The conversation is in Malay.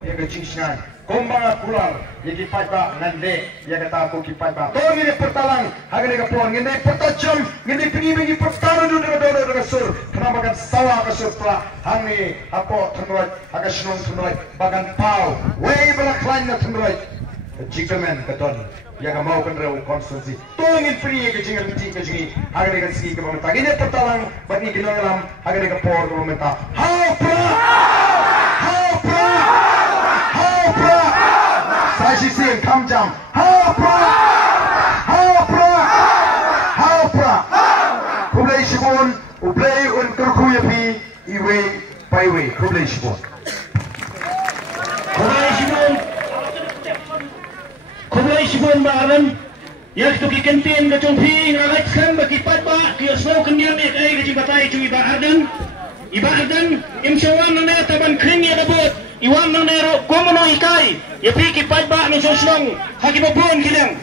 Yang kecingsingan, kumbang pular, yang kipat ba ngande, yang kata aku kipat ba. Tolong ini pertalang, hagen ini kepuan, ini pertajam, ini pingi pertaruh dulu dengan sur. Kenapa kan sawah ke sur pula, hangi apa tenggerai, agak senang tenggerai, bahkan pau, way belak lainnya tenggerai. Jikamen keton, yang mau kenderau konstitusi. Tolong ini pingi kecingan kecing, hagen ini segi ke pemerintah. Ini pertalang, bagi kita dalam, hagen ini kepor ke pemerintah. Saya sisi kamjam. Kublai shibun, ublai un kerkuyapi, iwe paiwe. Kublai shibun. Kublai shibun baran. Yang tu kikentin kecumpi ngalat kan bagi patba kiosau kendian ni kaya kecing batai cumi Ibadan imsyawan nang naya taban kring ya dabut iwan nang naya komono ikai ya piki patba ni sosong hakibabun kilang